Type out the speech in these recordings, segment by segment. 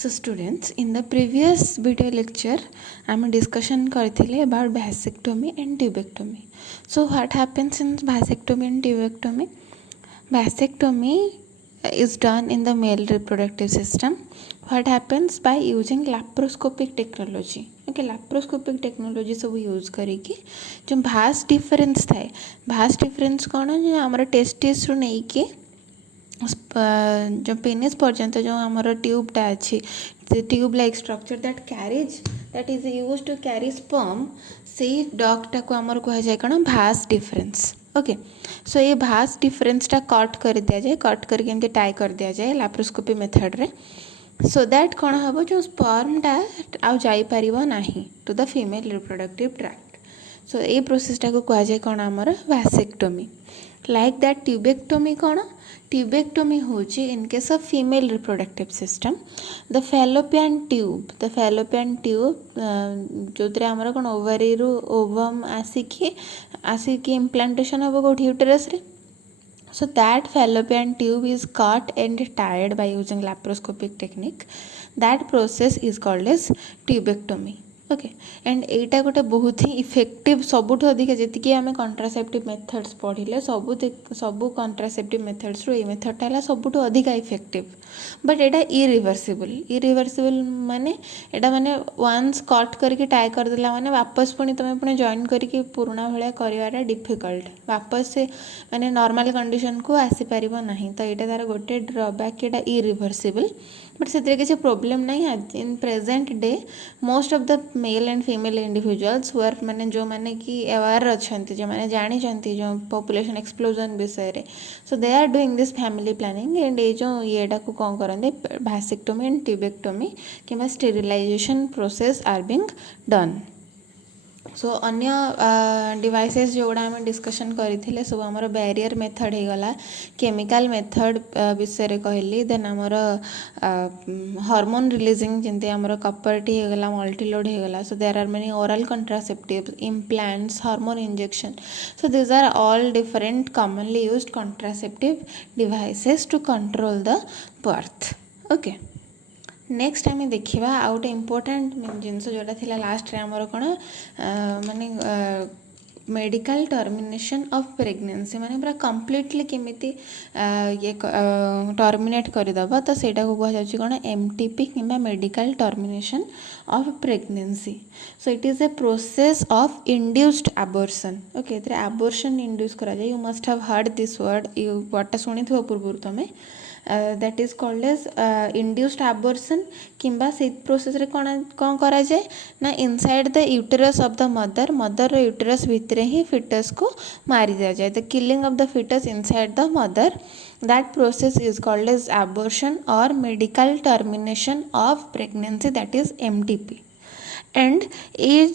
So students, in the previous video lecture, I am discussion करथिले about vasectomy and tubectomy. So what happens in vasectomy and tubectomy? Vasectomy is done in the male reproductive system. What happens by using laparoscopic technology? Okay, laparoscopic technology सब use करिकी जो भास difference थाए, भास difference कौन जो हमारा testis रू नहीं कि जो पेनिस पर्यंत जो आमर ट्यूबटा अच्छी tube like structure that is use to carry sperm से डक्टा को आमर कह जाए कौन भास डिफरेंस. ओके, सो ये भास डिफरेंसटा कट कर दि जाए, कट करके टाई कर दि जाए लाप्रोस्कोपी मेथड रे, सो दैट कौन हम जो स्पर्मटा आउ जापर ना to the female reproductive tract. So ये प्रोसेसटा को कह जाए कौन आमर वैसेक्टोमी. लाइक दैट ट्यूबेक्टोमी कौन, ट्यूबेक्टोमी होची in case of female reproductive system the fallopian tube जो आमर कौन ओवरी रु ओवम आसिकी इम्प्लांटेशन हम कौट यूटेरस रे. So that fallopian tube is cut and tied by using laparoscopic technique. That process is called as tubectomy. Okay, and एटा गोटे बहुत ही इफेक्टिव सबुठ अधिक जी आम कंट्रासेप्टिव मेथड्स पढ़ले सबू कंट्रासेप्टिव मेथड्स रू ये मेथडटा है सबुठ अधिक इफेक्टिव. बट एटा इरिवर्सिबल माने एटा माने वन्स कट करके टाई करदेला माने वापस पुणी तुम पुणी जॉइन करके पुराणा भाया कर डिफिकल्ट वापस से माने नॉर्मल कंडीशन को आसीपर ना. तो यहाँ तार गोटे ड्रॉबैक एटा इरिवर्सिबल, बट से किसी प्रोब्लेम नहीं. In present day most of the male and female individuals who are माने जो माने कि अवेयर अच्छा जो मैंने जानी जो पॉपुलेशन एक्सप्लोजन विषय रे, so they are doing this family planning and ये जो येटा को कौन करते वैसेक्टोमी एंड ट्यूबेक्टोमी कि sterilization process are being done. So अन्य डिवाइसेस जोड़ा आम डिस्कशन करते सब आमर बैरियर मेथड हो गला, केमिकल मेथड विषय कहली. देन आमर हार्मोन रिलीजिंग जमी आमर कपर टी हो गला, मल्टीलोड हो गला. So there are many oral contraceptive, implants, hormone injection. So this are all different commonly used contraceptive devices to control the birth. Okay, next आम देखा आउ गोटे इम्पोर्टाट जिनस जोटा थी लास्ट आमर कौन माने मेडिकल टर्मिनेशन ऑफ प्रेगनेंसी माने पूरा कंप्लीटली केमिति ये टर्मिनेट करदेव. तो सेटा को कह कौन एमटीपी कि medical termination of pregnancy. So it is a process of induced abortion. Okay, abortion induce करा जाए. You must have heard this word, you वर्डटा शुणी पूर्व तुम that is called as induced abortion. किंबा से प्रोसेस रे कौन करा जाए ना inside the uterus of the mother uterus भितर ही फिटस को मारी दिया जाए. The killing of the fetus inside the mother, that process is called as abortion और medical termination of pregnancy, that is MTP. And ये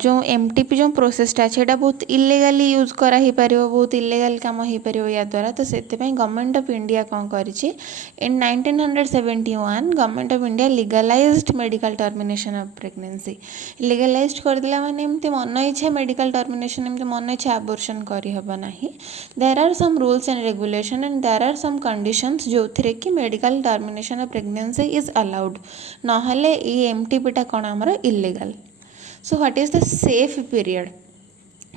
जो एमटीपी जो प्रोसेसटा अच्छे बहुत इलीगली यूज करा ही पारिबो, बहुत इलीगल काम हो पारिबो या द्वारा. तो से गवर्नमेंट ऑफ इंडिया कौन करिछि in 1971 government of India legalized medical termination of pregnancy. Legalized करदेला माने एमती मन इच्छा मेडिकल टर्मिनेशन एमती मन इच्छा एबॉर्शन करहब नाही. There are some rules and regulation and there are some conditions जो थिरे कि medical termination of pregnancy is allowed, नहले ये एमटीपीटा कौन आमर illegal. So what is the safe period.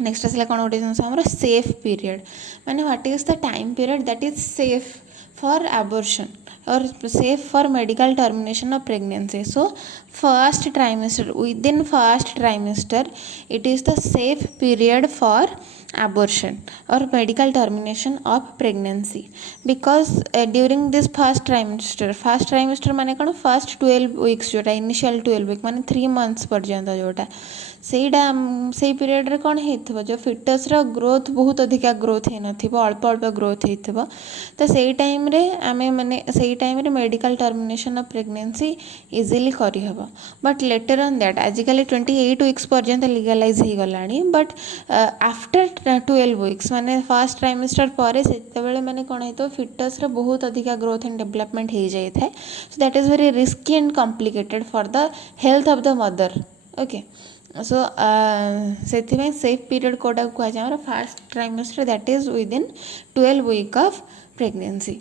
Next आसला कौन गोटे जिन आमर सेफ पीरियड माने what is the time period that is safe for abortion और safe for medical termination of pregnancy. So first trimester, within first trimester it is the safe period for abortion or medical termination of pregnancy because during this first trimester माने कौन first 12 weeks जोटा initial 12 week माने 3 months पर्यंत जोटा सेटा से period रे कौन हो जो फिटस रो ग्रोथ बहुत अधिक ग्रोथ हो नथिबो, अल्प अल्प ग्रोथ होइथिबो. तो सेई टाइम रे आमे माने सेई टाइम रे medical termination of pregnancy easily करी हबो. बट लेटर ऑन दैट आजिकली 28 weeks पर्यंत लीगलाइज हो गलानी. बट आफ्टर 12 weeks माने फर्स्ट ट्राइमेस्टर पर से माने कौन है तो फिटस रे बहुत अधिक ग्रोथ एंड डेवलपमेंट हो जाए. So that is very risky and complicated for the health of the mother. Okay, so से सेफ पीरियड कोटा कह जाए first trimester that is within 12 week of pregnancy.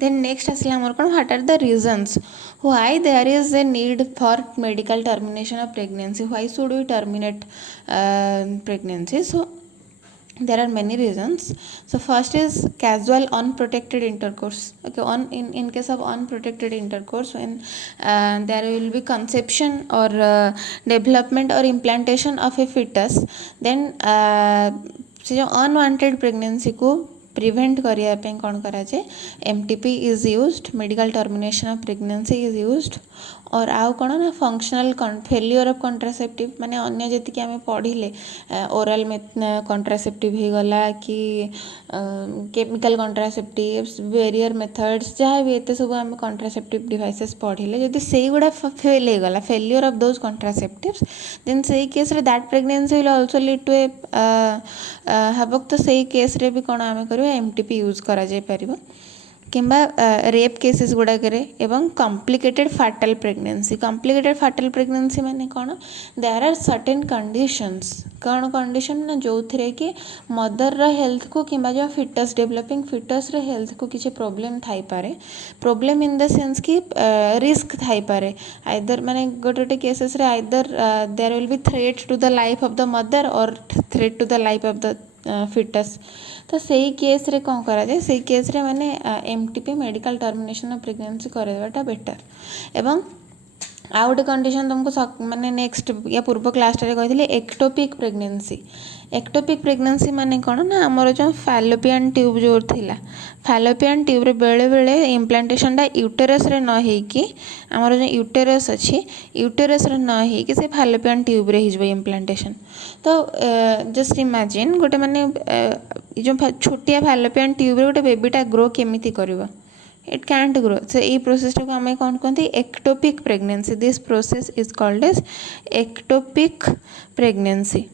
Then next आसला आमर कौन what are the reasons why there is a need for medical termination of pregnancy why should we terminate pregnancy so there are many reasons. So first is casual unprotected intercourse. Okay, in case of unprotected intercourse, when there will be conception or development or implantation of a fetus, then से जो unwanted pregnancy को prevent करने कौन कराए MTP is used medical termination of pregnancy is used और आउ कौन ना फंक्शनल फेल्यूर ऑफ कंट्रासेप्टिव माने अन्य जति आम पढ़ले ओरल कंट्रासेप्टिव हो गला कि केमिकल कंट्रासेप्टिव्स वेरियर मेथड्स जहाँ भी एत सब आम कंट्रासेप्टिव डिवाइसेस पढ़ले जदि से गुड़ा फेल हो गला failure of those contraceptives then से केस रे that pregnancy will also lead to a हेबक तो से केस रे भी कौन आम कर एमटीपी यूज करा जाय परिबो किंबा रेप केसेस गुड़ाक एवं कॉम्प्लिकेटेड फाटल प्रेगनेंसी माने कौन देयर आर सर्टेन कंडीशंस कौन कंडीशन ना जो थे कि मदर रा हेल्थ को किंबा जो फिटस डेवलपिंग फिटस रा हेल्थ को किसी प्रोब्लेम थाई पारे प्रोब्लेम इन द सेंस कि रिस्क थाई पारे आइदर माने गोटे केसेस रे either there will be threat to the life of the mother और threat to the life of the fetus तो सही केस रे कौन करा जाए सही केस रे माने MTP medical termination of pregnancy करदेवाटा बेटर एवं आ गोटे कंडीशन तुमको माने नेक्स्ट या पूर्व क्लास रे कही एक्टोपिक प्रेगनेंसी माने कौन ना आमर जो फैलोपियन ट्यूब जो थिला फैलोपियन ट्यूब रे बेले बेले इम्प्लांटेशन टा यूटेरस रे न होइकी आमर जो यूटेरस अच्छी यूटेरस रे न होइकी से फैलोपियन ट्यूब रे हिजबो इम्प्लांटेशन तो जस्ट इमेजिन गोटे माने जो छोटिया फैलोपियन ट्यूब रे गोटे बेबीटा ग्रो केमिति करिवो इट कैंट ग्रो सो ये प्रोसेस को आम कौन कहते ectopic pregnancy this process is called as ectopic pregnancy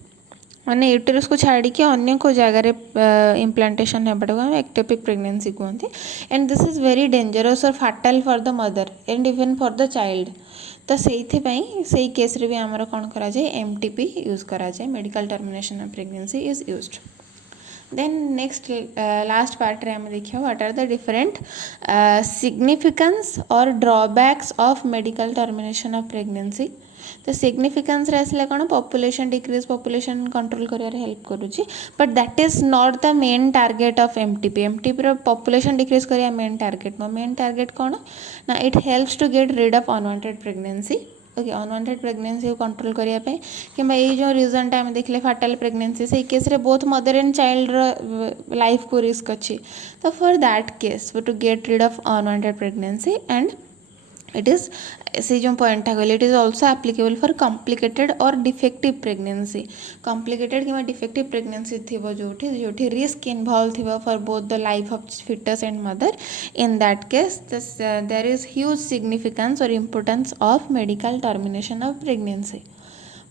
माने यूटेरस को छाड़ी के अन्य को जगार इम्प्लांटेशन होगा हम एक्टोपिक प्रेगनेंसी कहते and this is very dangerous और fatal for the mother and even for the child तो से केस रे भी आमर कौन करा जाए एमटीपी यूज करा जाए medical termination of pregnancy is used then next last part रे हम देखियो what are the different significance और drawbacks of medical termination of pregnancy तो सिग्निफिकेंस रे आसले कौन पॉपुलेशन डिक्रीज पॉपुलेशन कंट्रोल करियार हेल्प करूची but that is not the main target of MTP रो पॉपुलेशन डिक्रीज करिया मेन टारगेट कौन ना it helps to get rid of unwanted pregnancy okay unwanted pregnancy को कंट्रोल करने कि ये जो रीजन टाइम देखले फाटल प्रेगनेंसी से केस रे both mother and child life को रिस्क अच्छी तो for that case to get rid of unwanted pregnancy and it is से जो पॉइंट कहले it is also applicable for complicated और डिफेक्टिव प्रेगनेंसी कॉम्प्लिकेटेड कि डिफेक्टिव प्रेगनेंसी थी जो रिस्क इनवॉल्व थी for both the life of fetus and mother in that case there is huge significance और importance of medical termination of pregnancy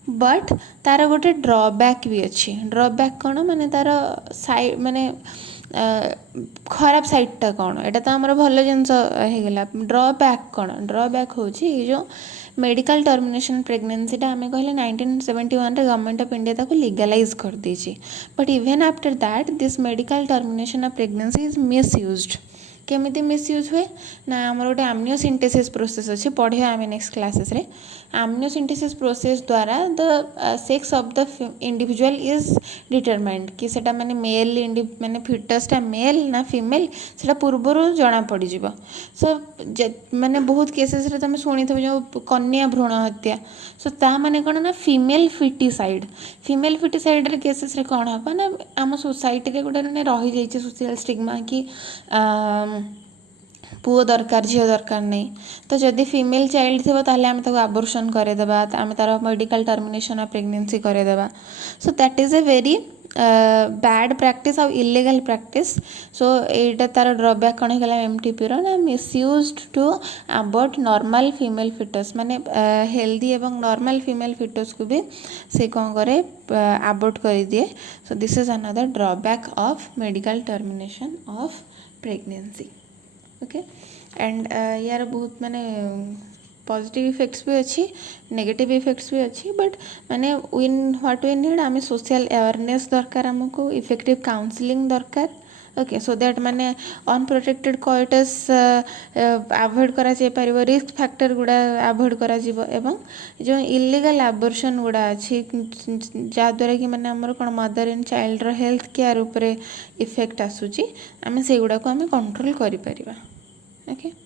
but तार गोटे drawback भी अच्छी ड्रॉबैक कौन माने तार साइड माने खराब साइडटा कौन एटा तो आमर भल जिनस होगला ड्रॉबैक कौन ड्रॉबैक हूँ जो मेडिकल टर्मिनेशन प्रेगनेंसीटा आम कहले 1971 रे गवर्नमेंट ऑफ इंडिया ताको लीगलाइज कर देछि but even after that this medical termination of pregnancy is misused केमिति मिसयूज हुए ना आमर गोटे आम्नियोसिंथेसिस प्रोसेस अच्छे पढ़िया आम नेक्स्ट क्लासेस रे आम्नियोसिंथेसिस प्रोसेस द्वारा the sex of the individual is determined कि सेटा माने मेल माने फिटसटा मेल ना फीमेल सेटा पूर्वर जना पड़ जाव सो माने बहुत केसेस रे तुम शुणी थो जो कन्या भ्रूण हत्या सो ता माने कौन ना फीमेल फिटिसाइड रे केसेस रे कौन हम ना आम सोसाइटी रे गोटे माने रही जाइए सोशल स्टिग्मा कि पुओ दरकार झील दरकार नहीं तो जदि फीमेल चाइल्ड थी ताहले आम ताको आबोर्शन करदेबा आम तार मेडिकल टर्मिनेशन ऑफ प्रेगनेंसी करदेबा so that is a very bad practice और इलीगल प्रैक्टिस सो एटा तार ड्रॉबैक कौन होगा एमटीपी रो ना misused to abort normal female fetus माने हेल्दी एवं नॉर्मल फीमेल फिटस को भी से कौन करे अबॉर्ट कर दिए so this is another drawback of medical termination of pregnancy okay and यार बहुत माने पॉजिटिव इफेक्ट्स भी अच्छी नेगेटिव इफेक्ट्स भी अच्छी बट माने व्हाट वी नीड आम सोशल अवेयरनेस दरकार आमको इफेक्टिव काउंसलिंग दरकार ओके सो दैट माने अनप्रोटेक्टेड कोइटस अवॉइड करा जाय परिबो रिस्क फैक्टर गुड़ा अवॉइड करा जिवो एवं जो इलीगल अबॉर्शन गुड़ा अछि जा द्वारा कि माने हमर कोन मदर एंड चाइल्ड रो हेल्थ केयर ऊपर इफेक्ट आसुची आमे से गुड़ा को आमे कंट्रोल करि परिबा ओके